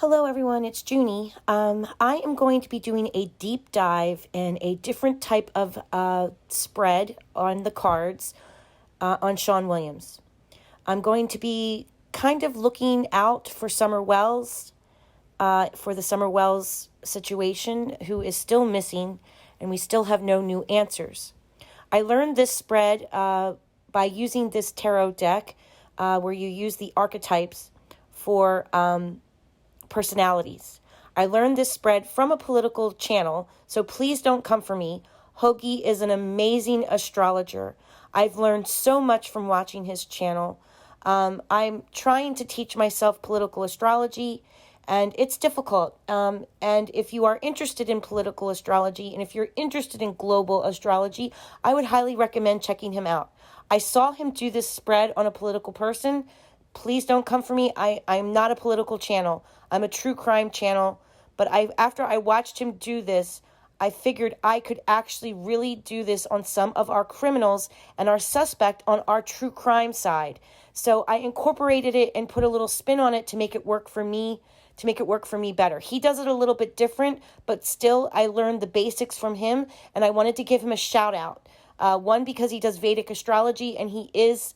Hello everyone, it's Junie. I am going to be doing a deep dive in a different type of spread on the cards on Shawn Williams. I'm going to be kind of looking out for Summer Wells, for the Summer Wells situation, who is still missing, and we still have no new answers. I learned this spread by using this tarot deck where you use the archetypes for personalities. I learned this spread from a political channel, so please don't come for me. Hoagie is an amazing astrologer. I've learned so much from watching his channel. I'm trying to teach myself political astrology, and it's difficult. And if you are interested in political astrology, and if you're interested in global astrology, I would highly recommend checking him out. I saw him do this spread on a political person. Please don't come for me. I'm not a political channel. I'm a true crime channel. But after I watched him do this, I figured I could actually really do this on some of our criminals and our suspect on our true crime side. So I incorporated it and put a little spin on it to make it work for me, better. He does it a little bit different, but still I learned the basics from him, and I wanted to give him a shout out. One, because he does Vedic astrology, and he is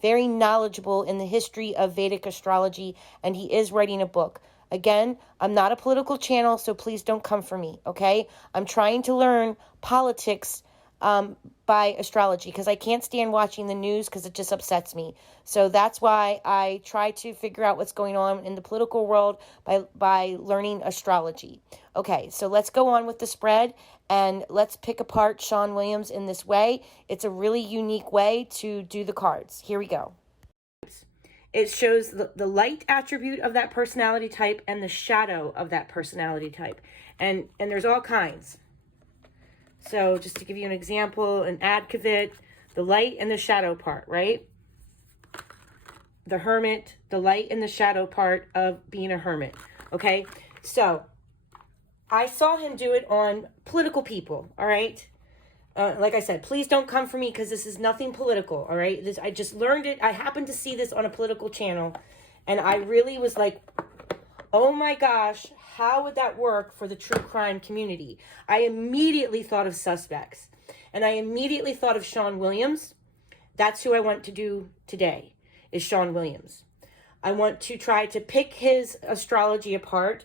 very knowledgeable in the history of Vedic astrology, and he is writing a book. Again, I'm not a political channel, so please don't come for me, okay? I'm trying to learn politics by astrology, because I can't stand watching the news because it just upsets me. So that's why I try to figure out what's going on in the political world by learning astrology. Okay, so let's go on with the spread, and let's pick apart Shawn Williams in this way. It's a really unique way to do the cards. Here we go. It shows the light attribute of that personality type and the shadow of that personality type. And there's all kinds. So just to give you an example, an advocate, the light and the shadow part, right? The hermit, the light and the shadow part of being a hermit, okay? So I saw him do it on political people, all right? Like I said, please don't come for me because this is nothing political, all right? I just learned it. I happened to see this on a political channel, and I really was like, oh my gosh, how would that work for the true crime community? I immediately thought of suspects, and I immediately thought of Shawn Williams. That's who I want to do today, is Shawn Williams. I want to try to pick his astrology apart.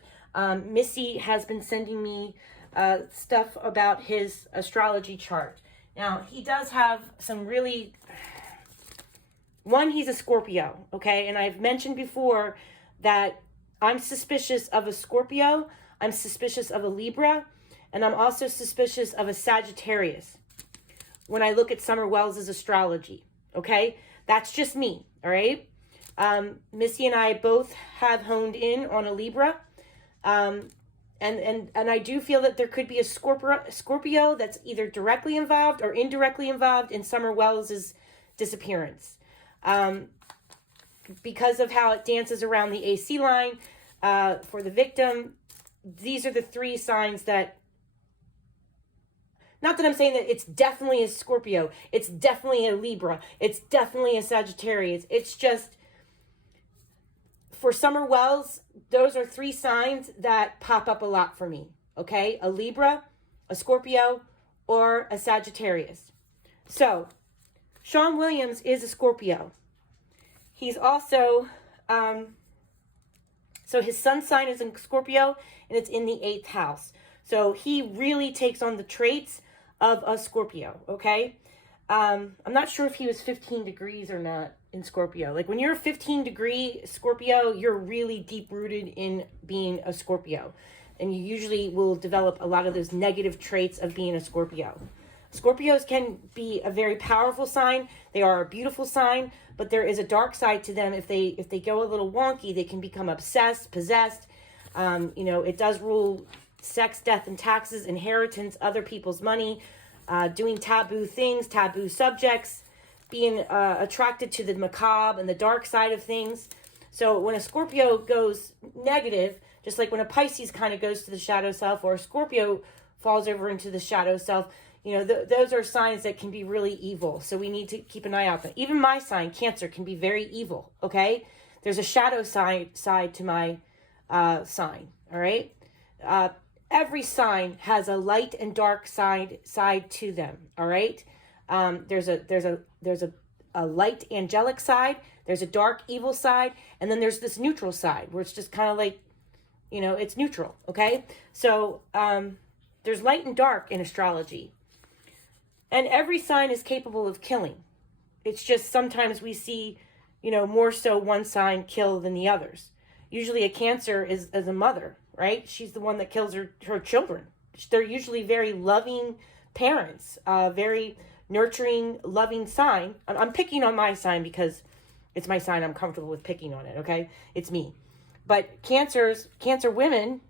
Missy has been sending me stuff about his astrology chart. Now, he does have some really... One, he's a Scorpio, okay? And I've mentioned before that I'm suspicious of a Scorpio, I'm suspicious of a Libra, and I'm also suspicious of a Sagittarius when I look at Summer Wells' astrology, okay? That's just me, all right? Missy and I both have honed in on a Libra, and I do feel that there could be a Scorpio that's either directly involved or indirectly involved in Summer Wells' disappearance. Because of how it dances around the AC line for the victim, these are the three signs that, not that I'm saying that it's definitely a Scorpio, it's definitely a Libra, it's definitely a Sagittarius. It's just, for Summer Wells, those are three signs that pop up a lot for me, okay? A Libra, a Scorpio, or a Sagittarius. So, Shawn Williams is a Scorpio. He's also, so his sun sign is in Scorpio, and it's in the 8th house. So he really takes on the traits of a Scorpio, okay? I'm not sure if he was 15 degrees or not in Scorpio. Like, when you're a 15-degree Scorpio, you're really deep-rooted in being a Scorpio. And you usually will develop a lot of those negative traits of being a Scorpio. Scorpios can be a very powerful sign. They are a beautiful sign, but there is a dark side to them. If they go a little wonky, they can become obsessed, possessed. It does rule sex, death, and taxes, inheritance, other people's money, doing taboo things, taboo subjects, being attracted to the macabre and the dark side of things. So when a Scorpio goes negative, just like when a Pisces kind of goes to the shadow self, or a Scorpio falls over into the shadow self, those are signs that can be really evil. So we need to keep an eye out. But even my sign, Cancer, can be very evil, okay? There's a shadow side to my sign. All right. Every sign has a light and dark side to them. All right. There's a light angelic side. There's a dark evil side, and then there's this neutral side where it's just kind of like, it's neutral. Okay. So there's light and dark in astrology, and every sign is capable of killing. It's just sometimes we see, more so one sign kill than the others. Usually a Cancer is a mother, right? She's the one that kills her children. They're usually very loving parents, very nurturing, loving sign. I'm picking on my sign because it's my sign. I'm comfortable with picking on it, okay? It's me. But Cancer women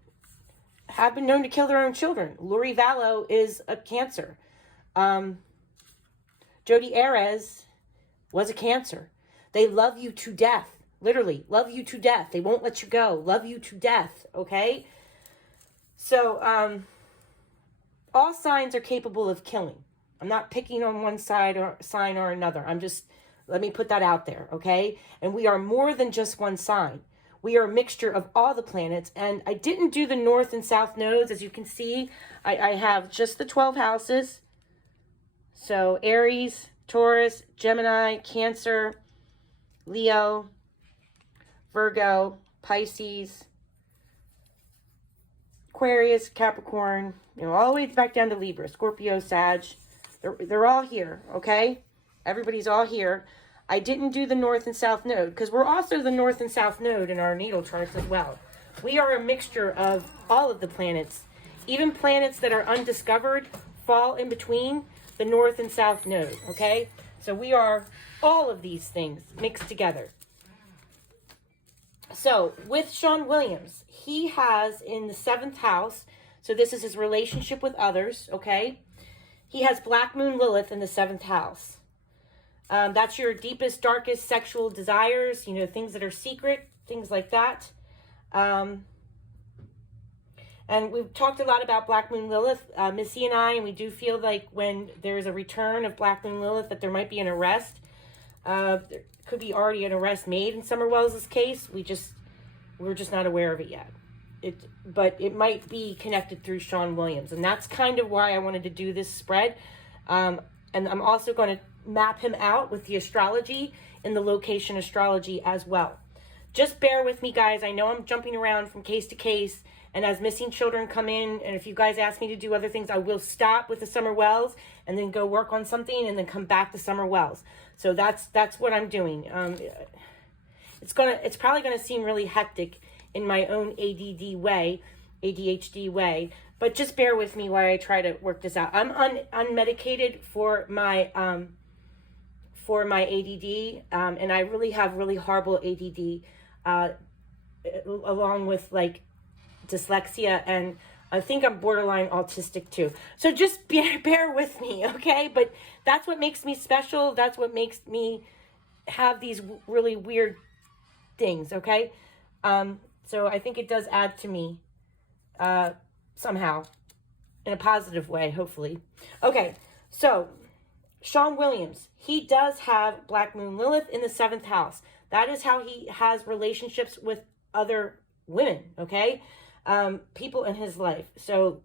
have been known to kill their own children. Lori Vallow is a Cancer. Jodi Arias was a Cancer. They love you to death. Literally, love you to death. They won't let you go. Love you to death, okay? So, all signs are capable of killing. I'm not picking on one side or sign or another. Let me put that out there, okay? And we are more than just one sign. We are a mixture of all the planets. And I didn't do the north and south nodes. As you can see, I have just the 12 houses. So, Aries, Taurus, Gemini, Cancer, Leo, Virgo, Pisces, Aquarius, Capricorn, all the way back down to Libra, Scorpio, Sag. They're all here, okay? Everybody's all here. I didn't do the north and south node because we're also the north and south node in our natal charts as well. We are a mixture of all of the planets. Even planets that are undiscovered fall in between the north and south node, okay? So we are all of these things mixed together. So with Shawn Williams, he has in the 7th house, so this is his relationship with others, okay? He has Black Moon Lilith in the 7th house. That's your deepest, darkest sexual desires, things that are secret, things like that. And we've talked a lot about Black Moon Lilith, Missy and we do feel like when there's a return of Black Moon Lilith that there might be an arrest. There could be already an arrest made in Summer Wells' case. We're just not aware of it yet. But it might be connected through Shawn Williams. And that's kind of why I wanted to do this spread. And I'm also going to map him out with the astrology in the location astrology as well. Just bear with me, guys. I know I'm jumping around from case to case. And as missing children come in, and if you guys ask me to do other things, I will stop with the Summer Wells and then go work on something and then come back to Summer Wells. So that's what I'm doing. It's probably gonna seem really hectic in my own ADHD way, but just bear with me while I try to work this out. I'm unmedicated for my ADD, and I really have really horrible ADD, along with like dyslexia, and I think I'm borderline autistic too. So just bear with me, okay? But that's what makes me special. That's what makes me have these really weird things, okay? So I think it does add to me somehow in a positive way, hopefully. Okay, so Shawn Williams, he does have Black Moon Lilith in the 7th house. That is how he has relationships with other women, okay? People in his life. So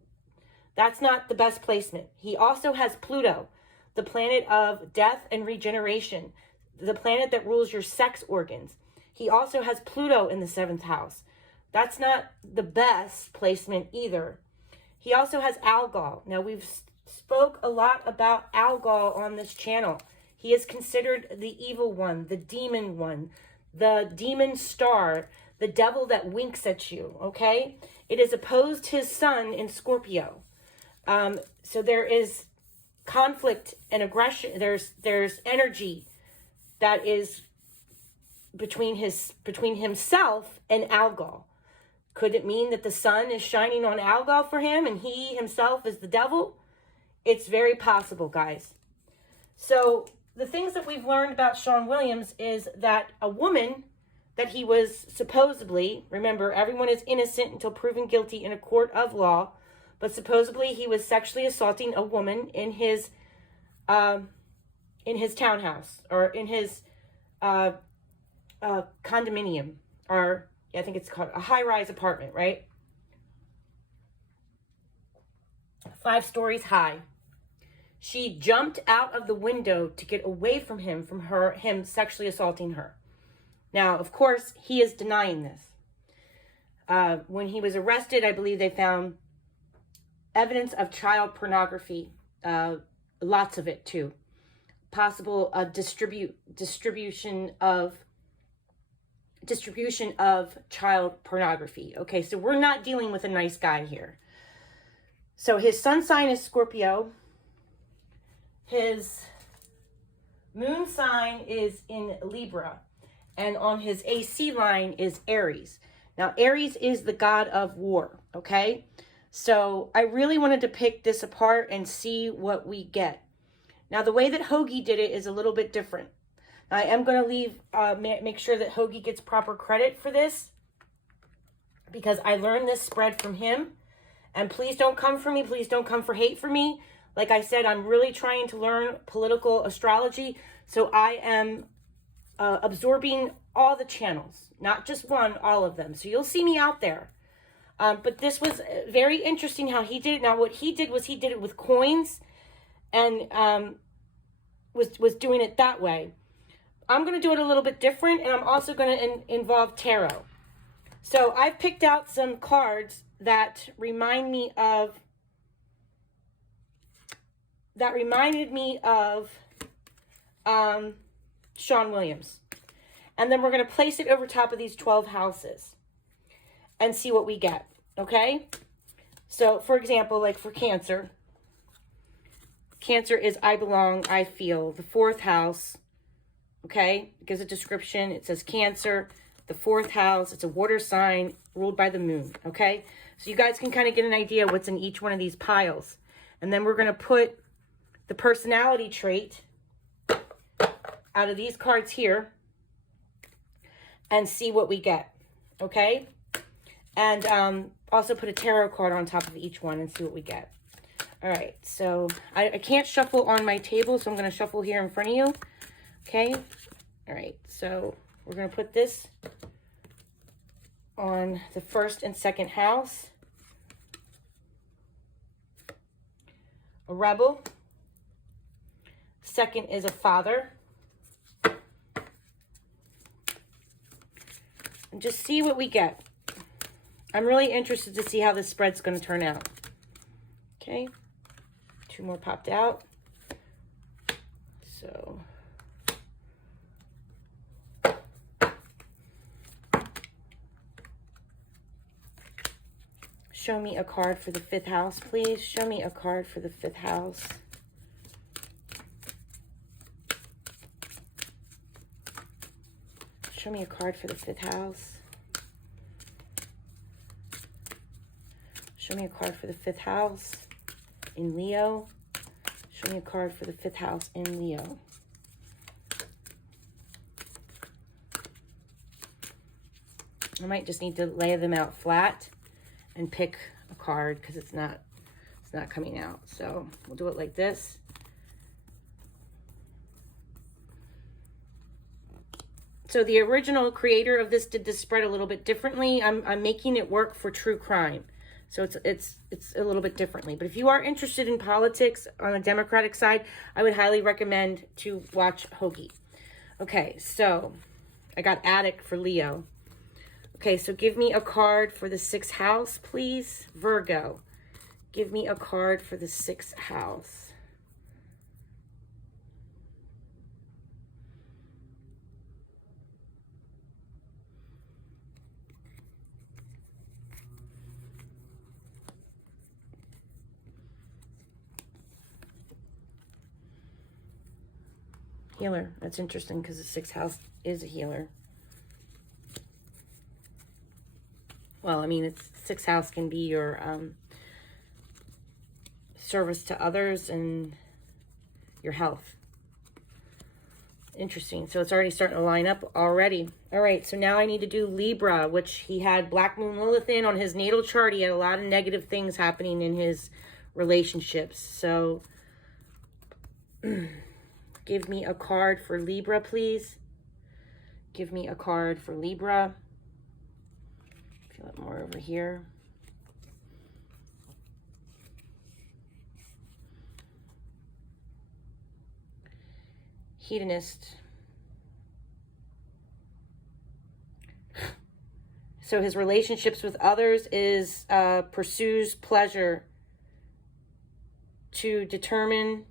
that's not the best placement. He also has Pluto, the planet of death and regeneration, the planet that rules your sex organs. He also has Pluto in the 7th house. That's not the best placement either. He also has Algol. Now, we've spoke a lot about Algol on this channel. He is considered the evil one, the demon star, the devil that winks at you, okay? It is opposed his sun in Scorpio. So there is conflict and aggression. There's energy that is between himself and Algol. Could it mean that the sun is shining on Algol for him and he himself is the devil? It's very possible, guys. So the things that we've learned about Shawn Williams is that a woman that he was supposedly, remember, everyone is innocent until proven guilty in a court of law, but supposedly he was sexually assaulting a woman in his townhouse or in his condominium or I think it's called a high-rise apartment, right? 5 stories high. She jumped out of the window to get away from him sexually assaulting her. Now, of course, he is denying this. When he was arrested, I believe they found evidence of child pornography, lots of it too. Possible distribution of child pornography. Okay, so we're not dealing with a nice guy here. So his sun sign is Scorpio. His moon sign is in Libra. And on his AC line is Aries. Now, Aries is the god of war, okay? So I really wanted to pick this apart and see what we get. Now, the way that Hoagie did it is a little bit different. I am going to make sure that Hoagie gets proper credit for this, because I learned this spread from him. And please don't come for me. Please don't come for hate for me. Like I said, I'm really trying to learn political astrology. So I am absorbing all the channels, not just one, all of them. So you'll see me out there. But this was very interesting how he did it. Now, what he did was he did it with coins and was doing it that way. I'm going to do it a little bit different, and I'm also going to involve tarot. So I've picked out some cards that reminded me of Shawn Williams. And then we're going to place it over top of these 12 houses and see what we get, okay? So, for example, like for Cancer, Cancer is I belong, I feel. The 4th house, okay? It gives a description. It says Cancer, the 4th house. It's a water sign ruled by the moon, okay? So you guys can kind of get an idea what's in each one of these piles. And then we're going to put the personality trait out of these cards here and see what we get, okay? And also put a tarot card on top of each one and see what we get. All right, so I can't shuffle on my table, so I'm going to shuffle here in front of you, okay? All right, so we're going to put this on the 1st and 2nd house. A rebel. 2nd is a father. And just see what we get. I'm really interested to see how this spread's going to turn out. Okay. 2 more popped out. So show me a card for the 5th house, please. Show me a card for the 5th house. Show me a card for the 5th house. Show me a card for the 5th house in Leo. Show me a card for the 5th house in Leo. I might just need to lay them out flat and pick a card because it's not coming out. So we'll do it like this. So the original creator of this did this spread a little bit differently. I'm making it work for true crime. So it's a little bit differently. But if you are interested in politics on the Democratic side, I would highly recommend to watch Hoagie. Okay, so I got Attic for Leo. Okay, so give me a card for the 6th house, please. Virgo, give me a card for the 6th house. Healer. That's interesting because the 6th house is a healer. Well, I mean, it's 6th house can be your service to others and your health. Interesting. So it's already starting to line up already. All right. So now I need to do Libra, which he had Black Moon Lilith in on his natal chart. He had a lot of negative things happening in his relationships. So give me a card for Libra, please. Give me a card for Libra. bit more over here. Hedonist. So his relationships with others is pursues pleasure to determine,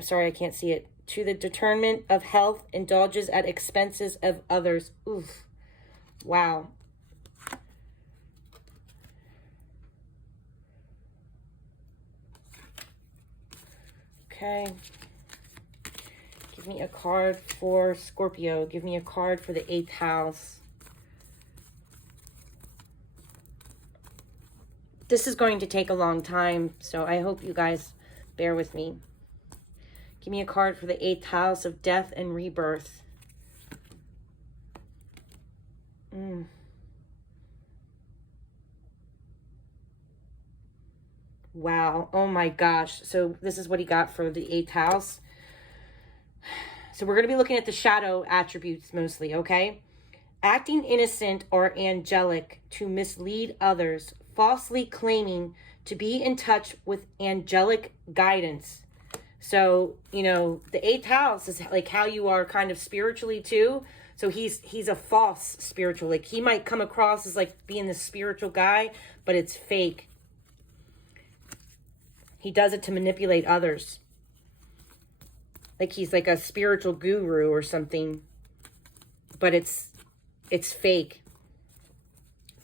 sorry, I can't see it. To the determinant of health, indulges at expenses of others. Oof. Wow. Okay. Give me a card for Scorpio. Give me a card for the 8th house. This is going to take a long time, so I hope you guys bear with me. Give me a card for the 8th house of death and rebirth. Wow. Oh my gosh. So this is what he got for the 8th house. So we're going to be looking at the shadow attributes mostly, okay? Acting innocent or angelic to mislead others, falsely claiming to be in touch with angelic guidance. So, you know, the 8th house is like how you are kind of spiritually too. So he's a false spiritual. Like he might come across as like being the spiritual guy, but it's fake. He does it to manipulate others. Like he's like a spiritual guru or something, but it's fake.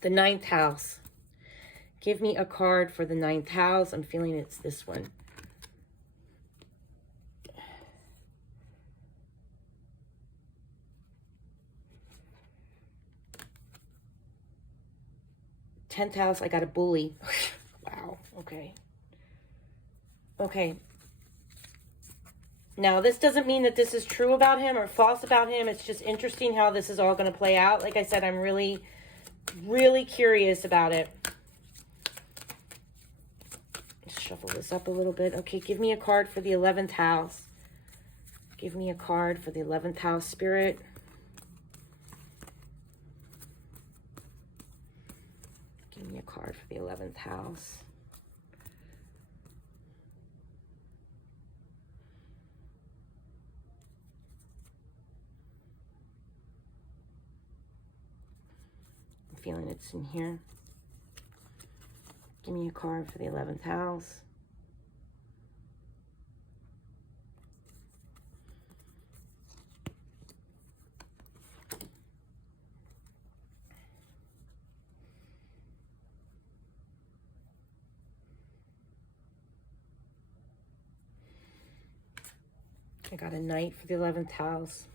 The 9th house. Give me a card for the 9th house. I'm feeling it's this one. Tenth house, I got a bully. Wow, okay. Okay. Now, this doesn't mean that this is true about him or false about him. It's just interesting how this is all going to play out. Like I said, I'm really, really curious about it. Just shuffle this up a little bit. Okay, give me a card for the 11th house. Give me a card for the 11th house, Spirit. Give me a card for the 11th house. I'm feeling it's in here. Give me a card for the 11th house. I got a Knight for the 11th house.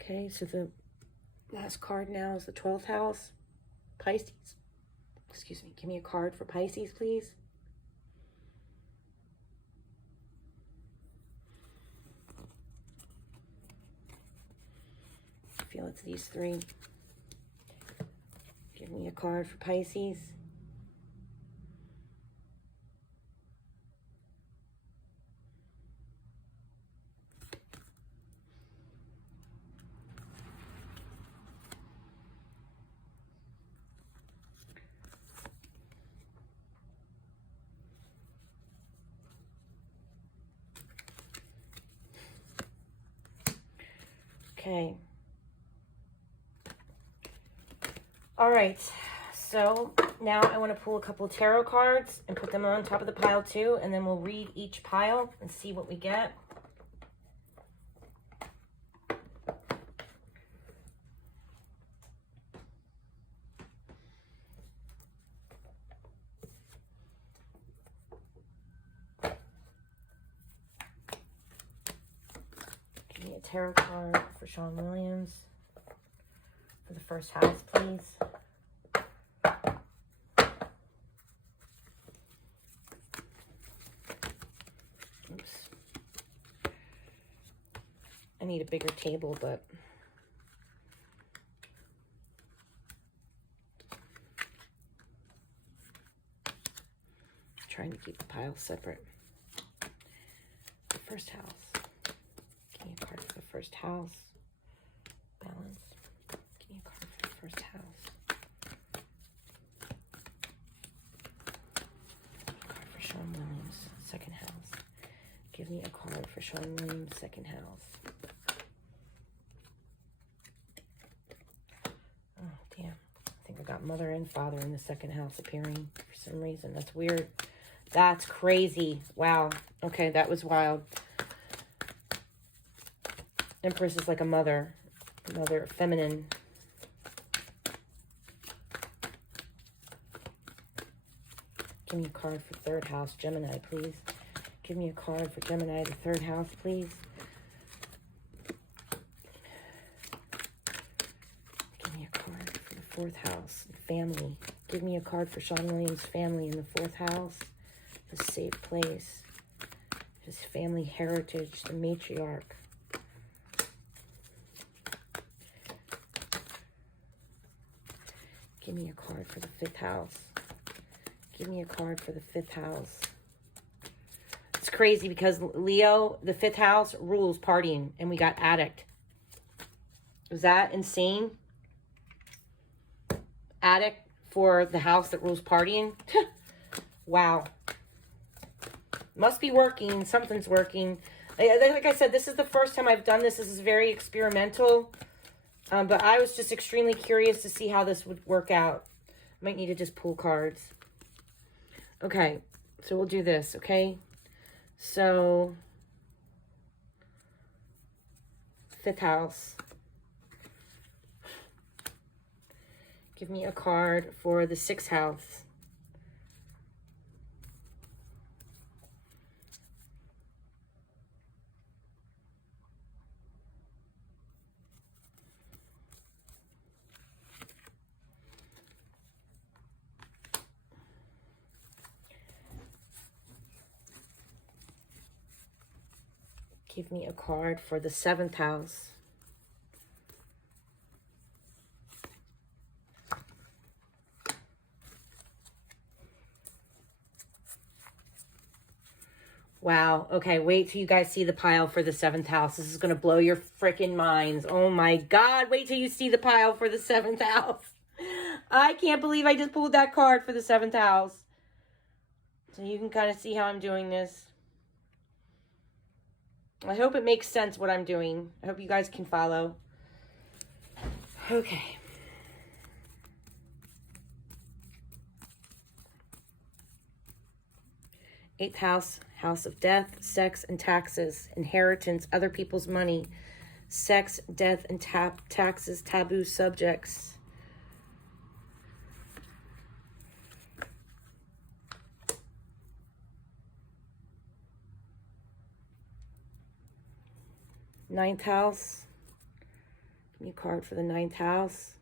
Okay, so the last card now is the 12th house, Pisces. Excuse me. Give me a card for Pisces, please. I feel it's these three. Give me a card for Pisces. Okay. All right. So now I want to pull a couple of tarot cards and put them on top of the pile too. And then we'll read each pile and see what we get. Give me a tarot card for Shawn Williams for the first house, please. need a bigger table, but I'm trying to keep the piles separate. The first house. Give me a card for the first house. Balance. Give me a card for the first house. Card for Shawn Williams, second house. Give me a card for Shawn Williams, second house. Oh, damn. I think I got mother and father in the second house appearing for some reason. That's weird. That's crazy. Wow. Okay, that was wild. Empress is like a mother. Mother, feminine. Give me a card for third house, Gemini, please. Give me a card for Gemini, the third house, please. Give me a card for the fourth house, family. Give me a card for Shawn Williams' family in the fourth house. His safe place. His family heritage, the matriarch. Give me a card for the fifth house. Give me a card for the fifth house. It's crazy because Leo, the fifth house, rules partying. And we got addict. Is that insane? Addict for the house that rules partying? Wow. Must be working. Something's working. Like I said, this is the first time I've done this. This is very experimental. But I was just extremely curious to see how this would work out. Might need to just pull cards. Okay, so we'll do this, okay? So, fifth house. Give me a card for the sixth house. Give me a card for the seventh house. Wow. Okay, wait till you guys see the pile for the seventh house. This is going to blow your freaking minds. Oh my God. Wait till you see the pile for the seventh house. I can't believe I just pulled that card for the seventh house. So you can kind of see how I'm doing this. I hope it makes sense what I'm doing. I hope you guys can follow. Okay. Eighth house, house of death, sex and taxes, inheritance, other people's money, sex, death, and taxes, taboo subjects. Ninth house. Give me a card for the ninth house.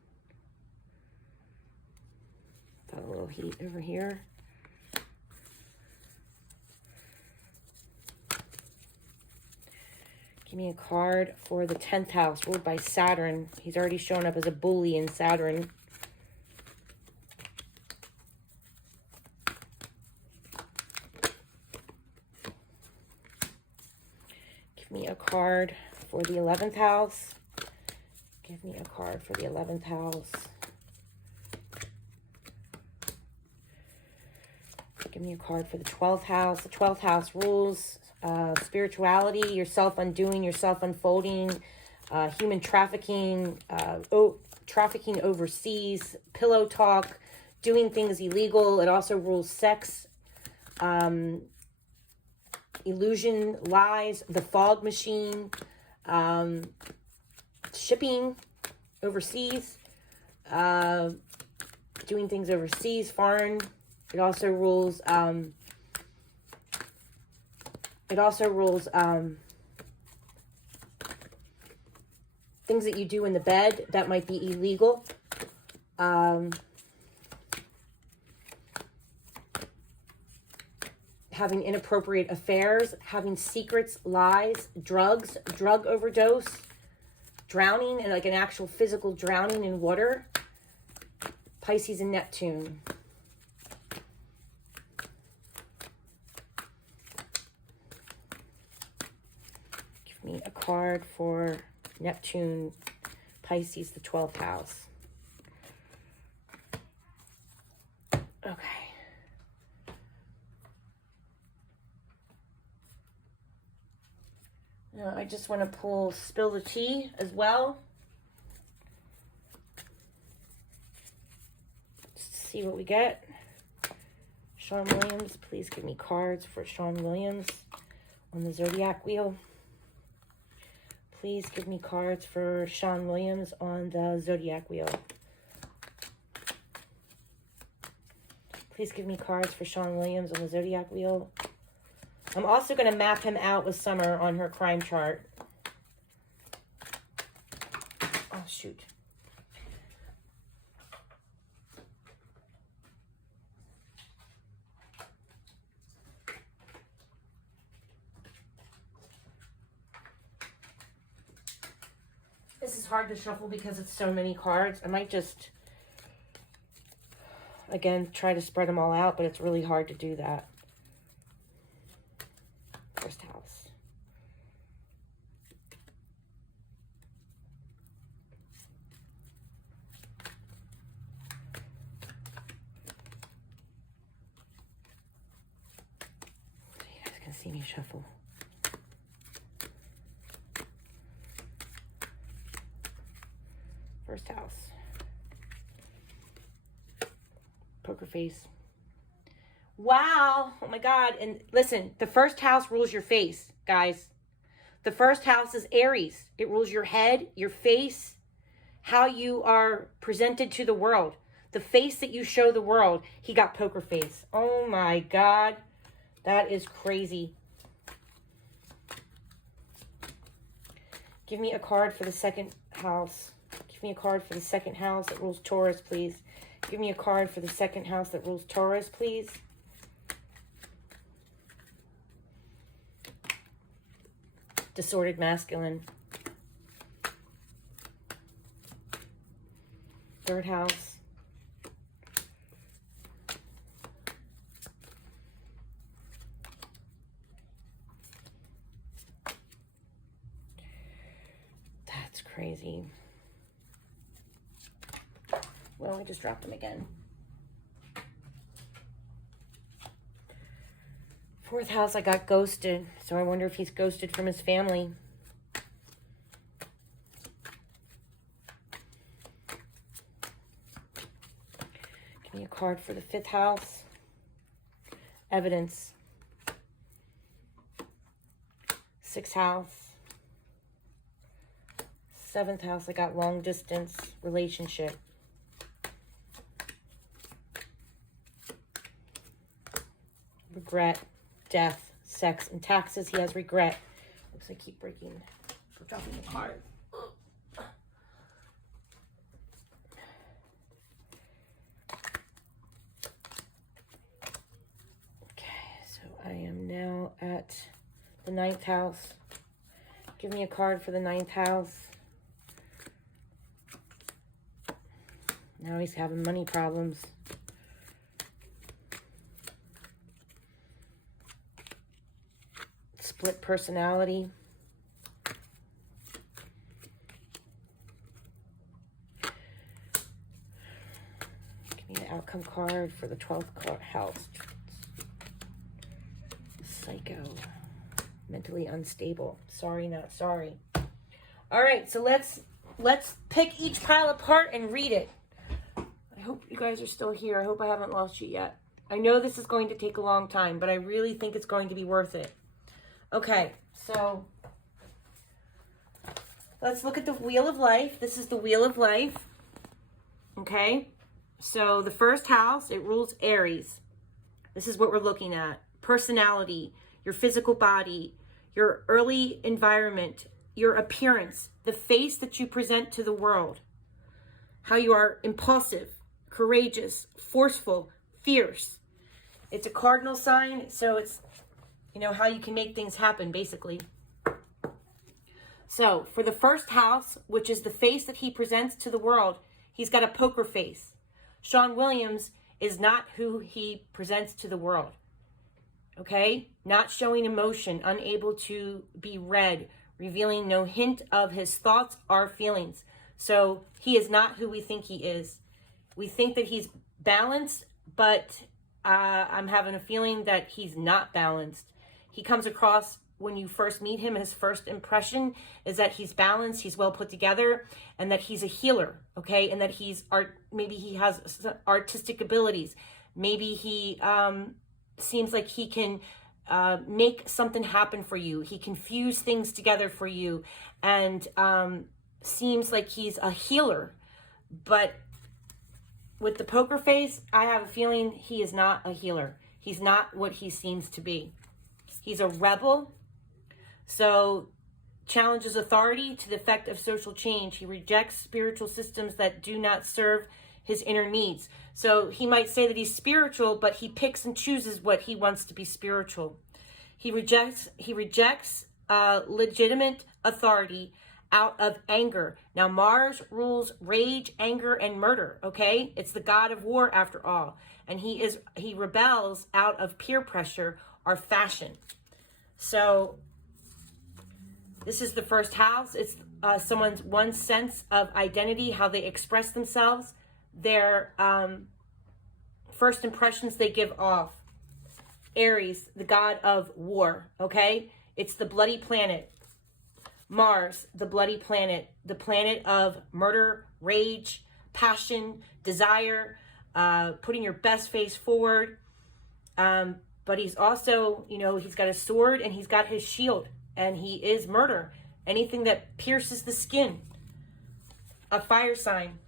Got a little heat over here. Give me a card for the 10th house, ruled by Saturn. He's already shown up as a bully in Saturn. Give me a card for the 11th house. Give me a card for the 11th house. Give me a card for the 12th house. The 12th house rules spirituality, yourself undoing, yourself unfolding, human trafficking, trafficking overseas, pillow talk, doing things illegal. It also rules sex, illusion, lies, the fog machine, shipping overseas, doing things overseas, foreign. It also rules things that you do in the bed that might be illegal. having inappropriate affairs, having secrets, lies, drugs, drug overdose, drowning, and like an actual physical drowning in water. Pisces and Neptune. Give me a card for Neptune, Pisces, the 12th house. Okay. Now I just want to pull Spill the Tea as well. Just to see what we get. Shawn Williams, please give me cards for Shawn Williams on the Zodiac Wheel. Please give me cards for Shawn Williams on the Zodiac Wheel. Please give me cards for Shawn Williams on the Zodiac Wheel. I'm also going to map him out with Summer on her crime chart. Oh, shoot. This is hard to shuffle because it's so many cards. I might just, again, try to spread them all out, but it's really hard to do that. First house. So you guys can see me shuffle. First house. Poker face. Wow. Oh my God. And listen, the first house rules your face, guys. The first house is Aries. It rules your head, your face, how you are presented to the world. The face that you show the world. He got poker face. Oh my God. That is crazy. Give me a card for the second house. Give me a card for the second house that rules Taurus, please. Give me a card for the second house that rules Taurus, please. Disordered masculine. Third house. That's crazy. Well, I just dropped them again. Fourth house, I got ghosted. So I wonder if he's ghosted from his family. Give me a card for the fifth house. Evidence. Sixth house. Seventh house, I got long distance relationship. Regret, death, sex, and taxes. He has regret. Looks like I keep breaking, dropping the card. Okay, so I am now at the ninth house. Give me a card for the ninth house. Now he's having money problems. Split personality. Give me an outcome card for the 12th house. Psycho. Mentally unstable. Sorry, not sorry. All right, so let's pick each pile apart and read it. I hope you guys are still here. I hope I haven't lost you yet. I know this is going to take a long time, but I really think it's going to be worth it. Okay, so let's look at the Wheel of Life. This is the Wheel of Life. Okay, so the first house, it rules Aries. This is what we're looking at. Personality, your physical body, your early environment, your appearance, the face that you present to the world, how you are impulsive, courageous, forceful, fierce. It's a cardinal sign, so it's, you know, how you can make things happen, basically. So for the first house, which is the face that he presents to the world, he's got a poker face. Shawn Williams is not who he presents to the world. Okay? Not showing emotion, unable to be read, revealing no hint of his thoughts or feelings. So he is not who we think he is. We think that he's balanced, but I'm having a feeling that he's not balanced. He comes across, when you first meet him, his first impression is that he's balanced, he's well put together, and that he's a healer, okay? And that maybe he has artistic abilities. Maybe he seems like he can make something happen for you. He can fuse things together for you, and seems like he's a healer. But with the poker face, I have a feeling he is not a healer. He's not what he seems to be. He's a rebel. So challenges authority to the effect of social change. He rejects spiritual systems that do not serve his inner needs. So he might say that he's spiritual, but he picks and chooses what he wants to be spiritual. He rejects legitimate authority out of anger. Now Mars rules rage, anger, and murder, okay? It's the god of war after all. And he rebels out of peer pressure or fashion. So this is the first house. It's someone's one sense of identity, how they express themselves, their first impressions they give off. Aries, the god of war, okay? It's the bloody planet. Mars, the bloody planet, the planet of murder, rage, passion, desire, putting your best face forward. But he's also, you know, he's got a sword and he's got his shield, and he is murder. Anything that pierces the skin. A fire sign.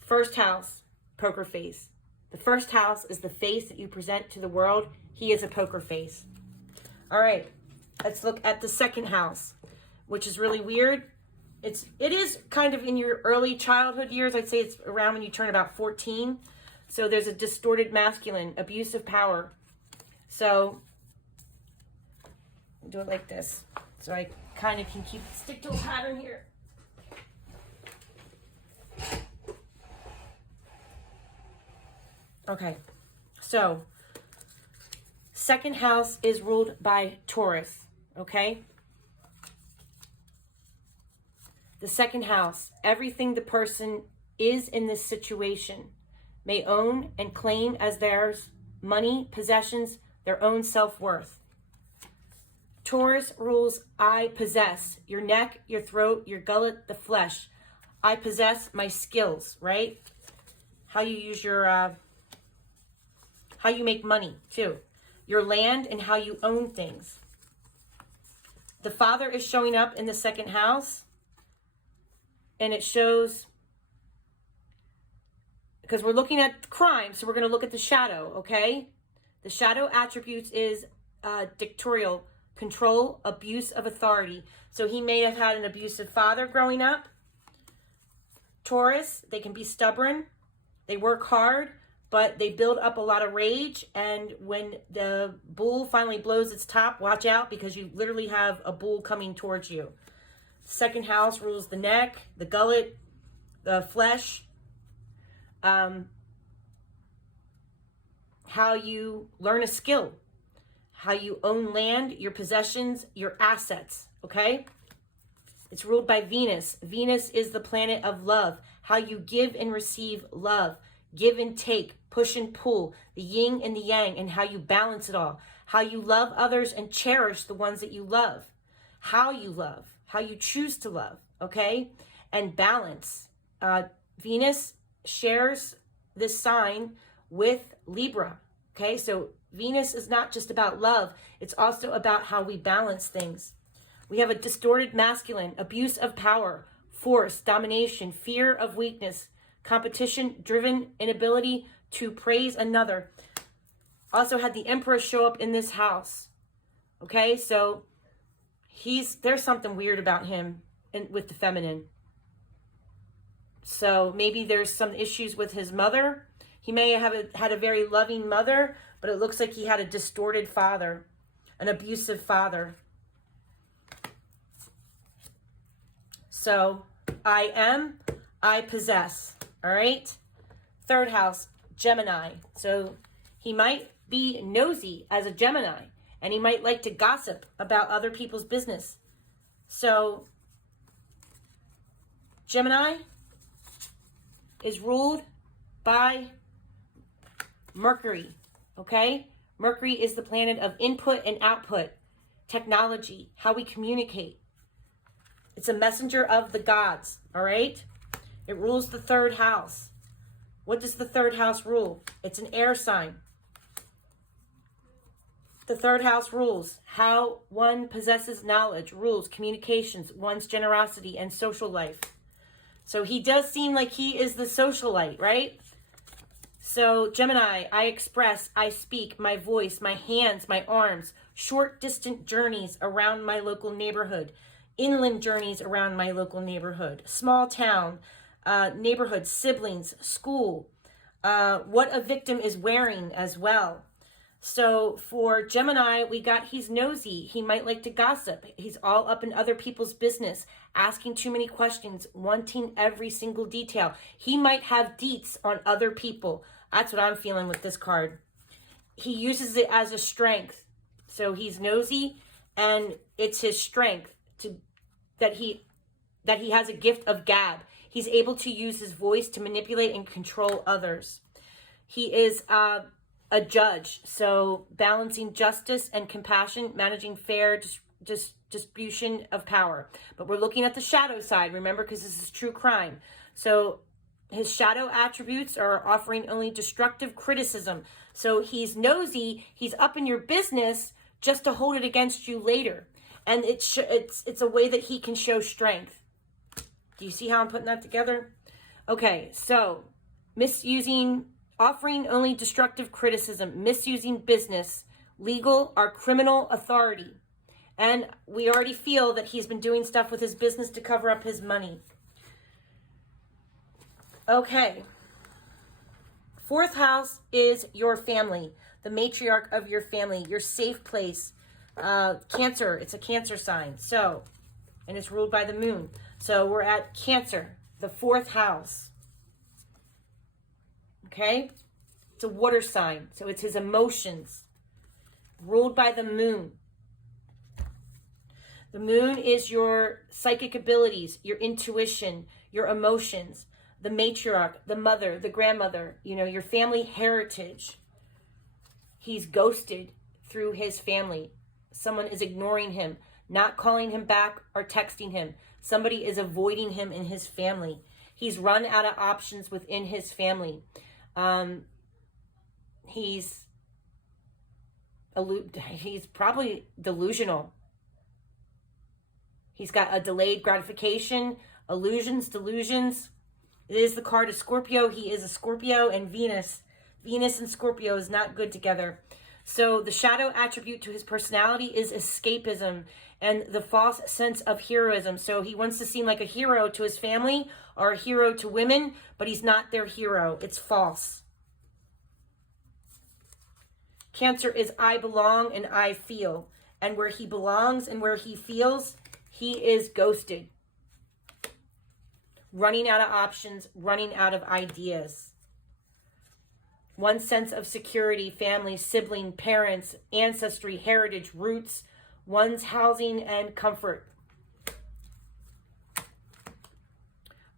First house, poker face. The first house is the face that you present to the world. He is a poker face. All right, let's look at the second house, which is really weird. It is kind of in your early childhood years. I'd say it's around when you turn about 14. So there's a distorted masculine, abuse of power. So do it like this, so I kind of can stick to a pattern here. Okay, so second house is ruled by Taurus, okay? The second house, everything the person is in this situation may own and claim as theirs: money, possessions, their own self-worth. Taurus rules I possess, your neck, your throat, your gullet, the flesh. I possess my skills, right? How you use your, how you make money too. Your land and how you own things. The father is showing up in the second house, and it shows, because we're looking at crime, so we're going to look at the shadow, okay? The shadow attributes is dictatorial, control, abuse of authority. So he may have had an abusive father growing up. Taurus, they can be stubborn. They work hard, but they build up a lot of rage. And when the bull finally blows its top, watch out, because you literally have a bull coming towards you. Second house rules the neck, the gullet, the flesh. How you learn a skill, how you own land, your possessions, your assets, okay? It's ruled by Venus. Venus is the planet of love, how you give and receive love, give and take, push and pull, the yin and the yang, and how you balance it all, how you love others and cherish the ones that you love, how you choose to love, okay? And balance. Venus shares this sign with Libra, okay? So Venus is not just about love, it's also about how we balance things. We have a distorted masculine, abuse of power, force, domination, fear of weakness, competition-driven inability to praise another. Also had the Emperor show up in this house, okay? So there's something weird about him with the feminine. So maybe there's some issues with his mother. He may have had a very loving mother, but it looks like he had a distorted father, an abusive father. So, I possess, all right? Third house, Gemini. So, he might be nosy as a Gemini, and he might like to gossip about other people's business. So, Gemini is ruled by Mercury, okay? Mercury is the planet of input and output, technology, how we communicate. It's a messenger of the gods, all right? It rules the third house. What does the third house rule? It's an air sign. The third house rules how one possesses knowledge, rules, communications, one's generosity, and social life. So he does seem like he is the socialite, right? So Gemini, I express, I speak, my voice, my hands, my arms, short distant journeys around my local neighborhood, inland journeys around my local neighborhood, small town, neighborhood, siblings, school, what a victim is wearing as well. So for Gemini, we got he's nosy. He might like to gossip. He's all up in other people's business, asking too many questions, wanting every single detail. He might have deets on other people. That's what I'm feeling with this card. He uses it as a strength. So he's nosy, and it's his strength that he has a gift of gab. He's able to use his voice to manipulate and control others. He is a judge, so balancing justice and compassion, managing fair distribution of power. But we're looking at the shadow side, remember, because this is true crime. So his shadow attributes are offering only destructive criticism. So he's nosy, he's up in your business just to hold it against you later. And it's a way that he can show strength. Do you see how I'm putting that together? Okay, so offering only destructive criticism, misusing business, legal or criminal authority. And we already feel that he's been doing stuff with his business to cover up his money. Okay. Fourth house is your family, the matriarch of your family, your safe place. Cancer, it's a Cancer sign. So, and it's ruled by the moon. So we're at Cancer, the fourth house. Okay? It's a water sign. So it's his emotions. Ruled by the moon. The moon is your psychic abilities, your intuition, your emotions, the matriarch, the mother, the grandmother, your family heritage. He's ghosted through his family. Someone is ignoring him, not calling him back or texting him. Somebody is avoiding him in his family. He's run out of options within his family. He's probably delusional. He's got a delayed gratification, delusions. It is the card of Scorpio. He is a Scorpio and Venus. Venus and Scorpio is not good together. So the shadow attribute to his personality is escapism and the false sense of heroism. So he wants to seem like a hero to his family or a hero to women, but he's not their hero. It's false. Cancer is I belong and I feel. And where he belongs and where he feels, he is ghosted. Running out of options, running out of ideas. One sense of security, family, sibling, parents, ancestry, heritage, roots, one's housing and comfort.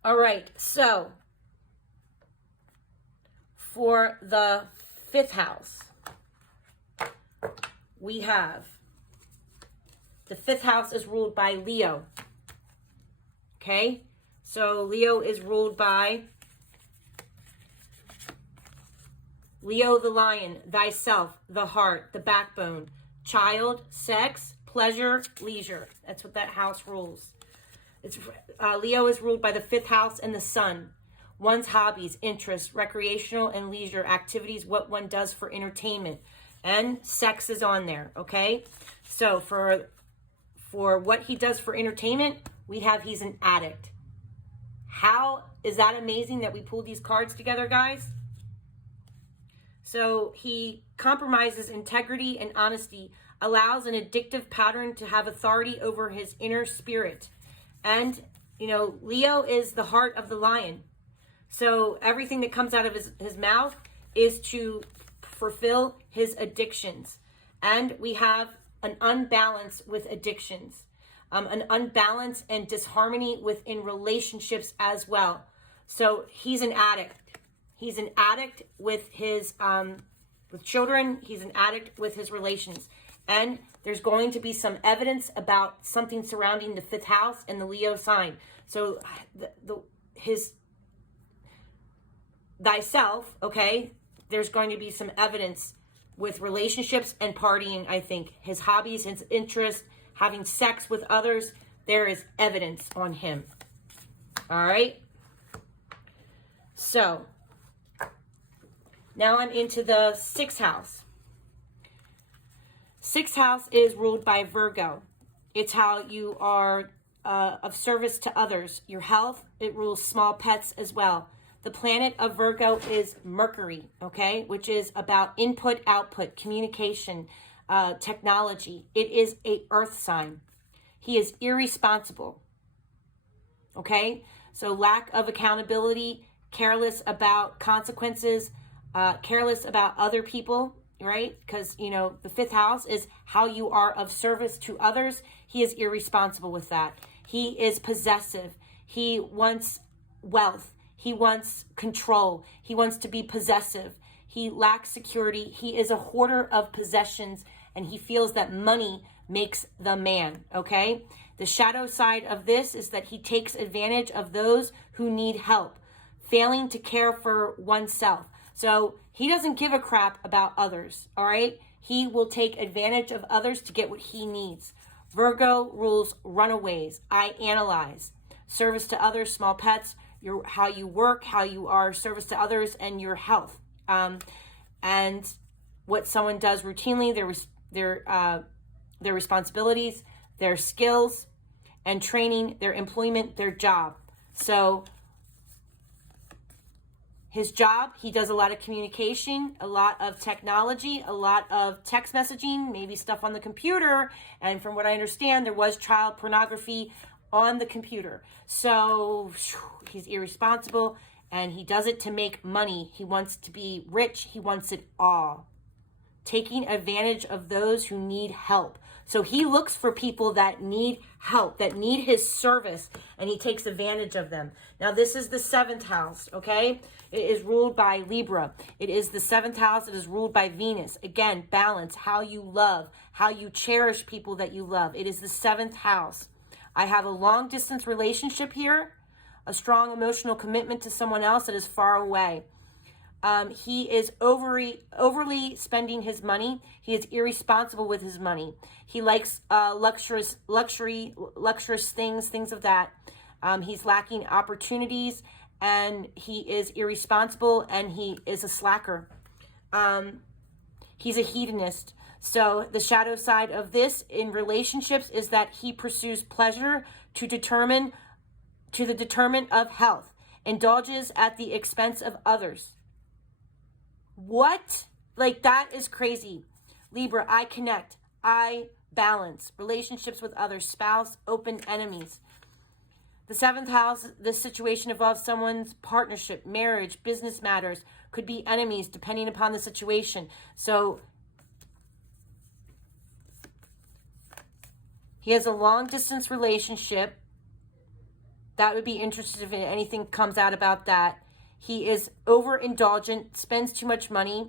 All right, so for the fifth house, we have the fifth house is ruled by Leo. Okay, so Leo is ruled by Leo the lion, thyself, the heart, the backbone, child, sex, pleasure, leisure. That's what that house rules. Leo is ruled by the fifth house and the sun. One's hobbies, interests, recreational and leisure activities, what one does for entertainment. And sex is on there, okay? So for what he does for entertainment, we have he's an addict. How is that amazing that we pulled these cards together, guys? So he compromises integrity and honesty, allows an addictive pattern to have authority over his inner spirit. And, you know, Leo is the heart of the lion. So everything that comes out of his mouth is to fulfill his addictions. And we have an unbalance with addictions, an unbalance and disharmony within relationships as well. So he's an addict. He's an addict with his with children. He's an addict with his relations. And there's going to be some evidence about something surrounding the 5th house and the Leo sign. So his thyself, okay, there's going to be some evidence with relationships and partying, I think. His hobbies, his interests, having sex with others, there is evidence on him. All right? So, now I'm into the 6th house. 6th house is ruled by Virgo. It's how you are of service to others. Your health, it rules small pets as well. The planet of Virgo is Mercury, okay, which is about input, output, communication, technology. It is a earth sign. He is irresponsible, okay? So lack of accountability, careless about consequences, careless about other people, right? Because, you know, the 5th house is how you are of service to others. He is irresponsible with that. He is possessive. He wants wealth. He wants control. He wants to be possessive. He lacks security. He is a hoarder of possessions, and he feels that money makes the man, okay? The shadow side of this is that he takes advantage of those who need help, failing to care for oneself. So he doesn't give a crap about others, all right? He will take advantage of others to get what he needs. Virgo rules runaways. I analyze. Service to others, small pets, how you work, how you are service to others, and your health. And what someone does routinely, their responsibilities, their skills and training, their employment, their job. So his job, he does a lot of communication, a lot of technology, a lot of text messaging, maybe stuff on the computer. And from what I understand, there was child pornography on the computer. So he's irresponsible, and he does it to make money. He wants to be rich. He wants it all. Taking advantage of those who need help. So he looks for people that need help, that need his service, and he takes advantage of them. Now, this is the 7th house, okay? It is ruled by Libra. It is the 7th house. It is ruled by Venus. Again, balance, how you love, how you cherish people that you love. It is the 7th house. I have a long-distance relationship here, a strong emotional commitment to someone else that is far away. He is overly spending his money. He is irresponsible with his money. He likes luxurious things of that. He's lacking opportunities, and he is irresponsible, and he is a slacker. He's a hedonist. So the shadow side of this in relationships is that he pursues pleasure to the detriment of health, indulges at the expense of others. What? Like, that is crazy. Libra, I connect. I balance. Relationships with others. Spouse, open enemies. The 7th house, this situation involves someone's partnership, marriage, business matters. Could be enemies depending upon the situation. So he has a long-distance relationship. That would be interesting if anything comes out about that. He is overindulgent, spends too much money.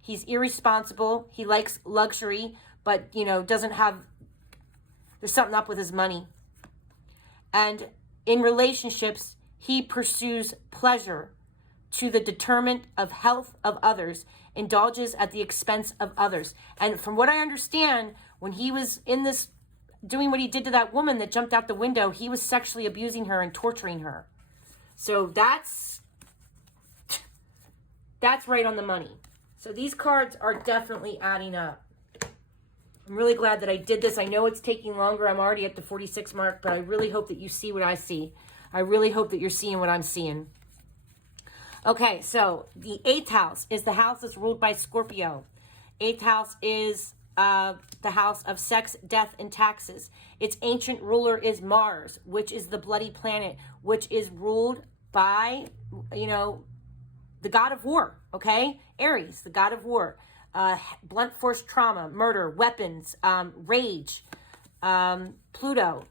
He's irresponsible. He likes luxury, but, you know, there's something up with his money. And in relationships, he pursues pleasure to the detriment of health of others, indulges at the expense of others. And from what I understand, when he was in this, doing what he did to that woman that jumped out the window, he was sexually abusing her and torturing her. So that's right on the money. So these cards are definitely adding up. I'm really glad that I did this. I know it's taking longer. I'm already at the 46 mark, but I really hope that you see what I see. I really hope that you're seeing what I'm seeing. Okay, so the 8th house is the house that's ruled by Scorpio. 8th house is the house of sex, death, and taxes. Its ancient ruler is Mars, which is the bloody planet, which is ruled by, the god of war, okay? Aries, the god of war. Blunt force trauma, murder, weapons, rage. Pluto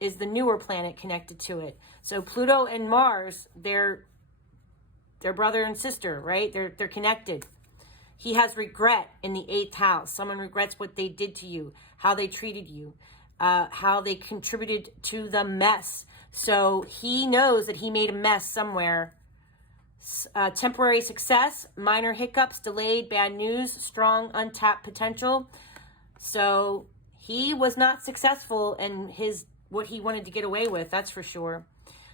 is the newer planet connected to it. So Pluto and Mars, they're brother and sister, right? They're connected. He has regret in the 8th house. Someone regrets what they did to you, how they treated you, how they contributed to the mess. So he knows that he made a mess somewhere. Temporary success, minor hiccups, delayed, bad news, strong, untapped potential. So he was not successful in what he wanted to get away with, that's for sure.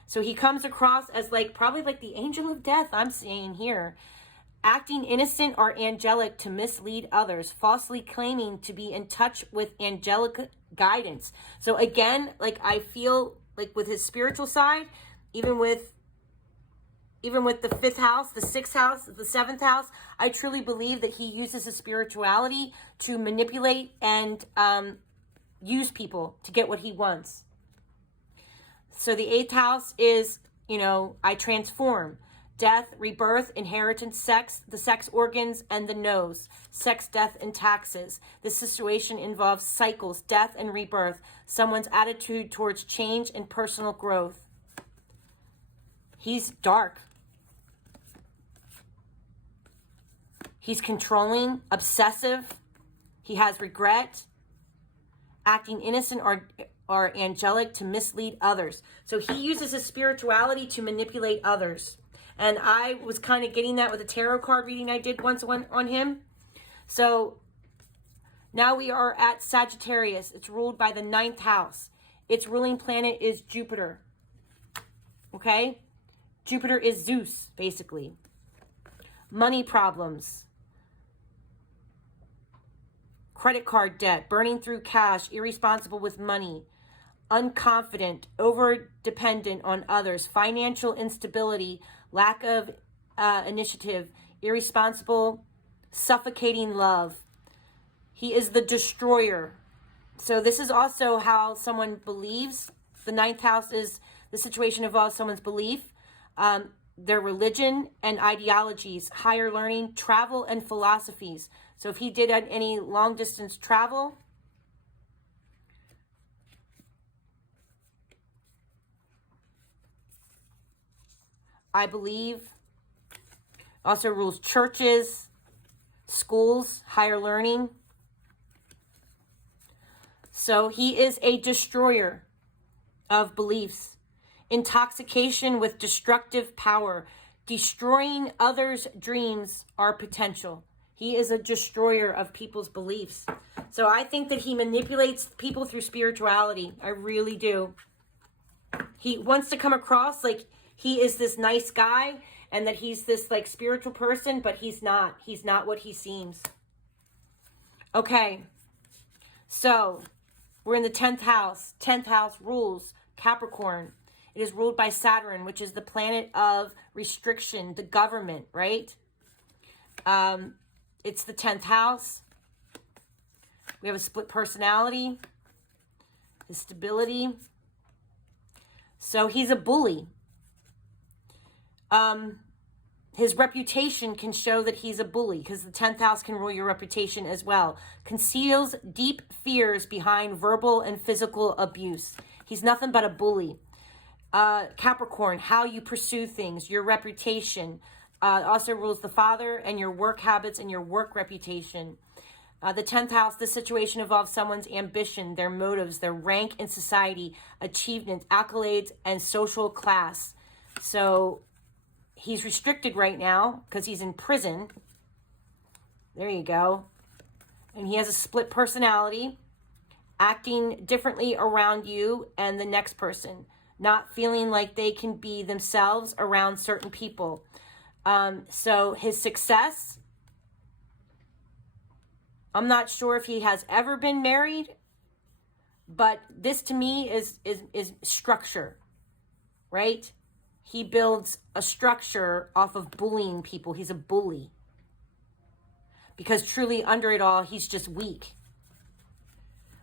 So he comes across as probably the angel of death, I'm seeing here. Acting innocent or angelic to mislead others, falsely claiming to be in touch with angelic guidance. So again, I feel with his spiritual side, even with the 5th house, the 6th house, the 7th house, I truly believe that he uses his spirituality to manipulate and use people to get what he wants. So the 8th house is, I transform. Death, rebirth, inheritance, sex, the sex organs, and the nose. Sex, death, and taxes. This situation involves cycles, death, and rebirth. Someone's attitude towards change and personal growth. He's dark. He's controlling, obsessive. He has regret. Acting innocent or angelic to mislead others. So he uses his spirituality to manipulate others. And I was kind of getting that with a tarot card reading I did once on him. So now we are at Sagittarius. It's ruled by the 9th house. Its ruling planet is Jupiter. Okay? Jupiter is Zeus, basically. Money problems. Credit card debt. Burning through cash. Irresponsible with money. Unconfident, over-dependent on others, financial instability, lack of initiative, irresponsible, suffocating love. He is the destroyer. So this is also how someone believes. The 9th house is the situation involves someone's belief, their religion and ideologies, higher learning, travel, and philosophies. So if he did any long-distance travel, I believe, also rules churches, schools, higher learning. So he is a destroyer of beliefs. Intoxication with destructive power. Destroying others' dreams or potential. He is a destroyer of people's beliefs. So I think that he manipulates people through spirituality. I really do. He wants to come across he is this nice guy and that he's this spiritual person, but he's not. He's not what he seems. Okay. So we're in the 10th house. 10th house rules Capricorn. It is ruled by Saturn, which is the planet of restriction, the government, right? It's the 10th house. We have a split personality, the stability. So he's a bully. His reputation can show that he's a bully because the 10th house can rule your reputation as well. Conceals deep fears behind verbal and physical abuse. He's nothing but a bully. Capricorn, how you pursue things, your reputation. Also rules the father and your work habits and your work reputation. The 10th house, this situation involves someone's ambition, their motives, their rank in society, achievements, accolades, and social class. So he's restricted right now because he's in prison. There you go. And he has a split personality, acting differently around you and the next person, not feeling like they can be themselves around certain people. So his success, I'm not sure if he has ever been married, but this to me is structure, right? he builds a structure off of bullying people. He's a bully. Because truly, under it all, he's just weak.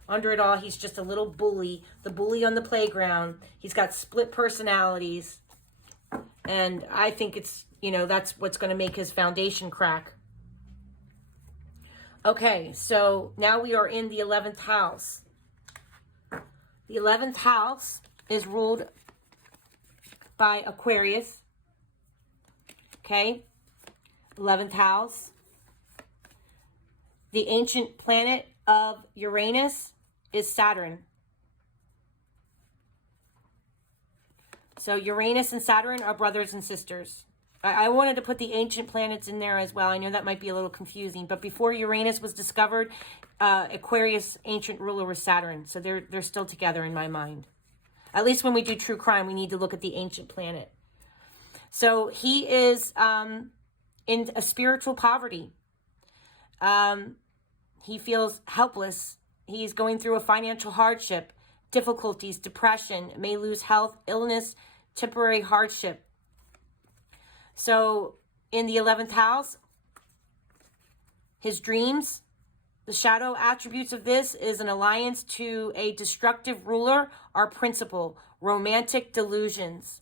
Under it all, he's just a little bully. The bully on the playground. He's got split personalities. And I think it's, that's what's going to make his foundation crack. Okay, so now we are in the 11th house. The 11th house is ruled by Aquarius. Okay, 11th house. The ancient planet of Uranus is Saturn. So Uranus and Saturn are brothers and sisters. I wanted to put the ancient planets in there as well. I know that might be a little confusing, but before Uranus was discovered, Aquarius' ancient ruler was Saturn. So they're still together in my mind. At least when we do true crime, we need to look at the ancient planet. So he is in a spiritual poverty. He feels helpless. He's going through a financial hardship, difficulties, depression, may lose health, illness, temporary hardship. So in the 11th house, his dreams, the shadow attributes of this is an alliance to a destructive ruler or principle, romantic delusions.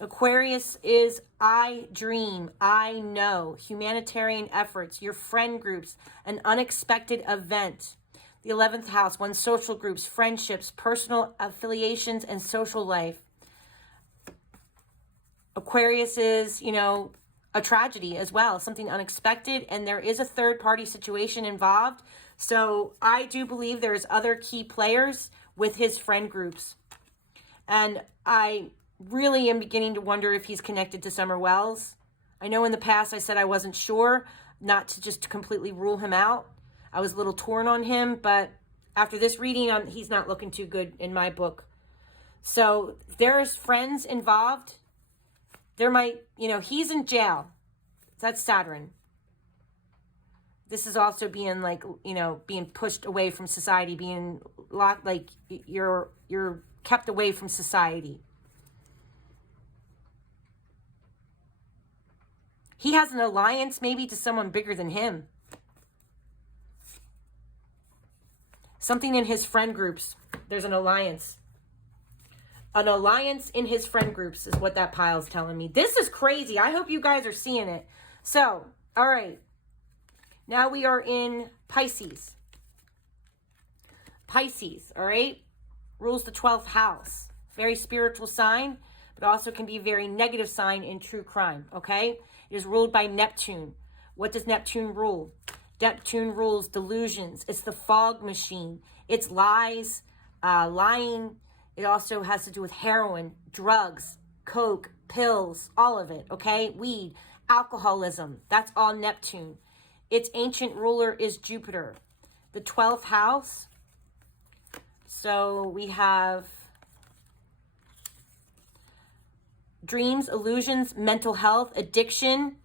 Aquarius is I dream, I know, humanitarian efforts, your friend groups, an unexpected event. The 11th house, one's social groups, friendships, personal affiliations, and social life. Aquarius is, a tragedy as well, something unexpected, and there is a third-party situation involved. So I do believe there's other key players with his friend groups. And I really am beginning to wonder if he's connected to Summer Wells. I know in the past I said I wasn't sure, not to just completely rule him out. I was a little torn on him, but after this reading, he's not looking too good in my book. So there's friends involved. There might, he's in jail. That's Saturn. This is also being being pushed away from society, being locked, you're kept away from society. He has an alliance maybe to someone bigger than him. Something in his friend groups. There's an alliance. An alliance in his friend groups is what that pile's telling me. This is crazy. I hope you guys are seeing it. So, all right. Now we are in Pisces. Pisces, all right, rules the 12th house. Very spiritual sign, but also can be a very negative sign in true crime, okay? It is ruled by Neptune. What does Neptune rule? Neptune rules delusions. It's the fog machine. It's lies, lying. It also has to do with heroin, drugs, coke, pills, all of it, okay? Weed, alcoholism. That's all Neptune. Its ancient ruler is Jupiter. The 12th house. So we have dreams, illusions, mental health, addiction,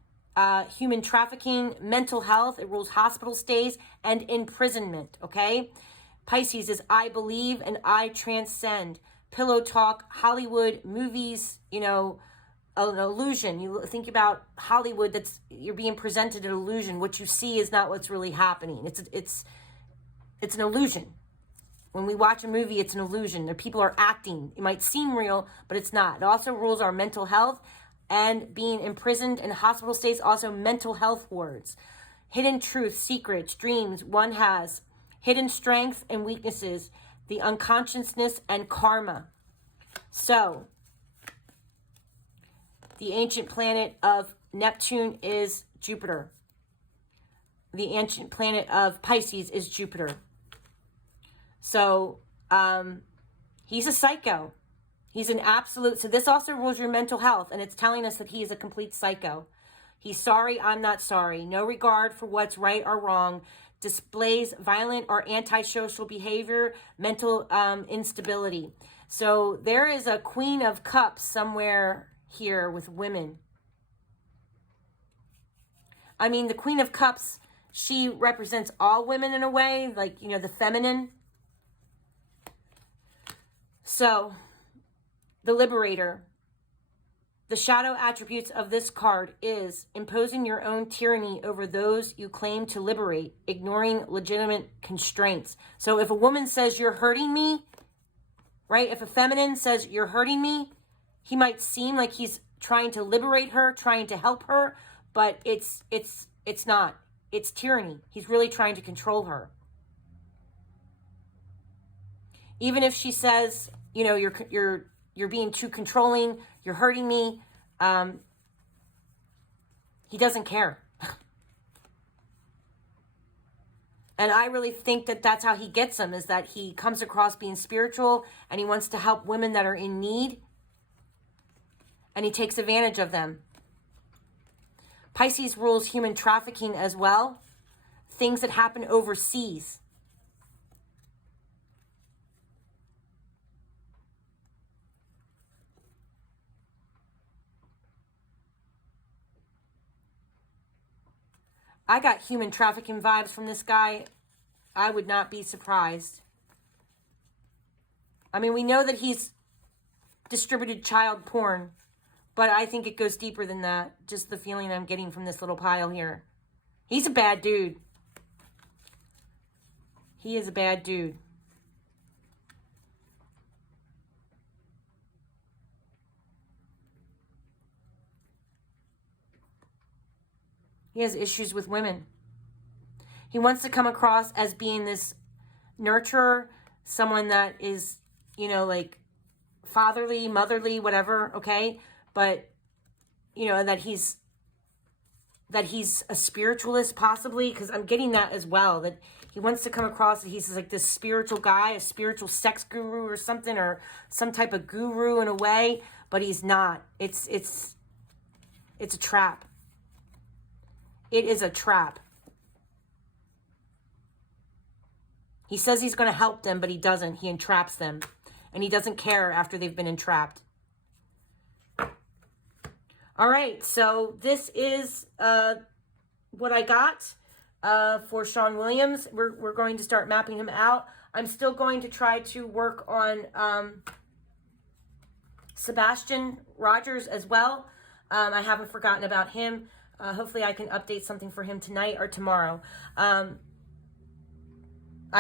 human trafficking, mental health. It rules hospital stays and imprisonment, okay? Pisces is I believe and I transcend. Pillow talk, Hollywood, movies, an illusion. You think about Hollywood, you're being presented an illusion. What you see is not what's really happening. It's an illusion. When we watch a movie, it's an illusion. The people are acting. It might seem real, but it's not. It also rules our mental health, and being imprisoned in hospital stays, also mental health words. Hidden truth, secrets, dreams, one has. Hidden strengths and weaknesses, the unconsciousness and karma. So, the ancient planet of Neptune is Jupiter. The ancient planet of Pisces is Jupiter. So, he's a psycho. He's an absolute, so this also rules your mental health, and it's telling us that he is a complete psycho. He's sorry, I'm not sorry. No regard for what's right or wrong. Displays violent or antisocial behavior, mental instability. So there is a Queen of Cups somewhere here with women. I mean, the Queen of Cups, she represents all women in a way, the feminine. So, the Liberator. The shadow attributes of this card is imposing your own tyranny over those you claim to liberate, ignoring legitimate constraints. So if a woman says you're hurting me, right? If a feminine says you're hurting me, he might seem like he's trying to liberate her, trying to help her, but it's not. It's tyranny. He's really trying to control her. Even if she says, you know, you're being too controlling, you're hurting me, he doesn't care. And I really think that that's how he gets them, is that he comes across being spiritual and he wants to help women that are in need, and he takes advantage of them. Pisces rules human trafficking as well, things that happen overseas. I got human trafficking vibes from this guy. I would not be surprised. I mean, we know that he's distributed child porn, but I think it goes deeper than that. Just the feeling I'm getting from this little pile here. He's a bad dude. He is a bad dude. He has issues with women. He wants to come across as being this nurturer, someone that is, you know, like fatherly, motherly, whatever, okay? But, you know, that he's a spiritualist possibly, because I'm getting that as well, that he wants to come across that he's like this spiritual guy, a spiritual sex guru or something, or some type of guru in a way, but he's not. It's a trap. It is a trap. He says he's going to help them, but he doesn't. He entraps them. And he doesn't care after they've been entrapped. All right, so this is what I got for Shawn Williams. We're going to start mapping him out. I'm still going to try to work on Sebastian Rogers as well. I haven't forgotten about him. Hopefully I can update something for him tonight or tomorrow. I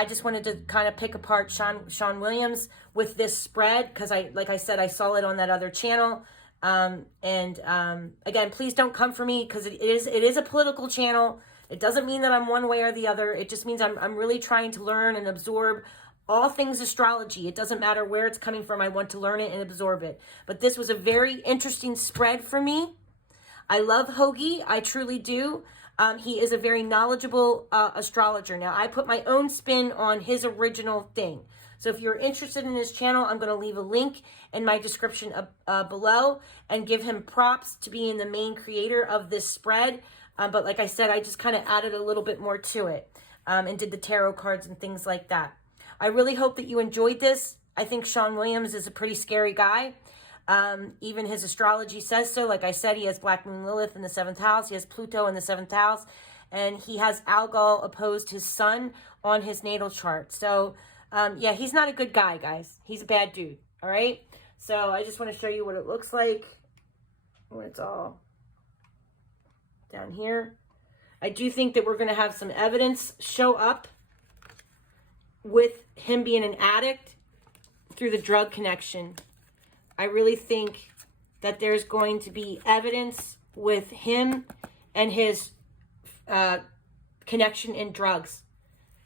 just wanted to kind of pick apart Shawn Williams with this spread because like I said, I saw it on that other channel. Again, please don't come for me because it is a political channel. It doesn't mean that I'm one way or the other. It just means I'm really trying to learn and absorb all things astrology. It doesn't matter where it's coming from. I want to learn it and absorb it. But this was a very interesting spread for me. I love Hoagie. I truly do. He is a very knowledgeable astrologer. Now, I put my own spin on his original thing. So if you're interested in his channel, I'm going to leave a link in my description below and give him props to being the main creator of this spread. But like I said, I just kind of added a little bit more to it and did the tarot cards and things like that. I really hope that you enjoyed this. I think Shawn Williams is a pretty scary guy. Even his astrology says so. Like I said, he has Black Moon Lilith in the 7th house. He has Pluto in the 7th house. And he has Algol opposed his sun on his natal chart. So, yeah, he's not a good guy, guys. He's a bad dude. All right? So, I just want to show you what it looks like when it's all down here. I do think that we're going to have some evidence show up with him being an addict through the drug connection. I really think that there's going to be evidence with him and his connection in drugs.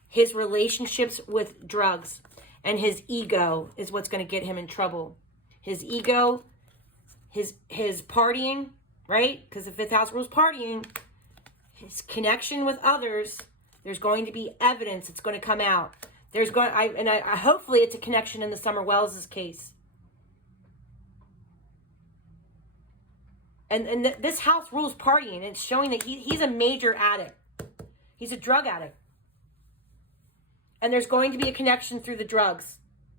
His relationships with drugs. And his ego is what's going to get him in trouble. His ego, his partying, right? Because the 5th house rules partying. His connection with others. There's going to be evidence that's going to come out. Hopefully it's a connection in the Summer Wells' case. And this house rules partying. It's showing that he's a major addict. He's a drug addict. And there's going to be a connection through the drugs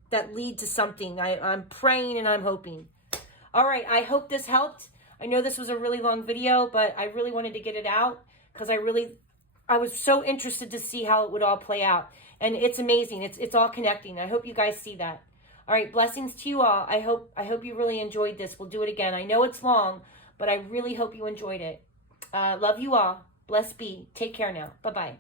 that lead to something. I'm praying and I'm hoping. All right, I hope this helped. I know this was a really long video, but I really wanted to get it out because I was so interested to see how it would all play out. And it's amazing. It's all connecting. I hope you guys see that. All right, blessings to you all. I hope you really enjoyed this. We'll do it again. I know it's long, but I really hope you enjoyed it. Love you all. Bless be. Take care now. Bye-bye.